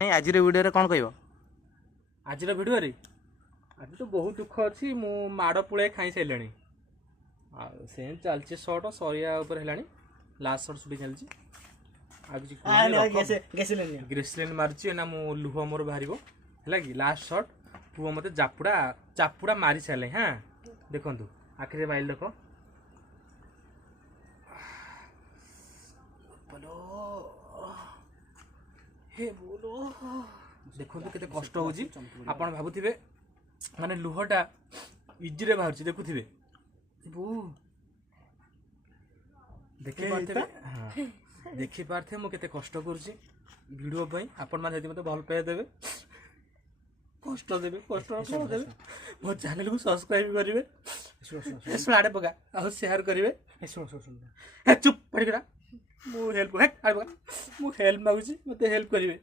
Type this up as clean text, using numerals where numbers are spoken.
आज भिडियो कौन कह आज भिडियो आज तो बहुत दुख अच्छी मु माड़ पुଳେ खाई सारे से चलती सर्ट सरिया लास्ट सर्ट सुटी चलती ग्रेसलिन मार्ची ना मु लुह मोर बाहर है कि लास्ट सर्ट पुओ मत चापुड़ा चापुड़ा मारी सारे हाँ देखु आखिरी बाइल देख हे बोलो देखो केते कष्ट होउची आपण भाबुथिबे माने लुहटा इजी रे बाहरची देखुथिबे बो देखि पारथे हां देखि पारथे मो केते कष्ट करची वीडियो पई आपण माने जति मते भल पे देबे कष्ट देबे मो चैनल को सब्सक्राइब करिवे स्लाडे पका आ शेयर करिवे सुन चुप पड़ी गरा मो हेल्प मु हेल्प मागुची मते हेल्प करिवे।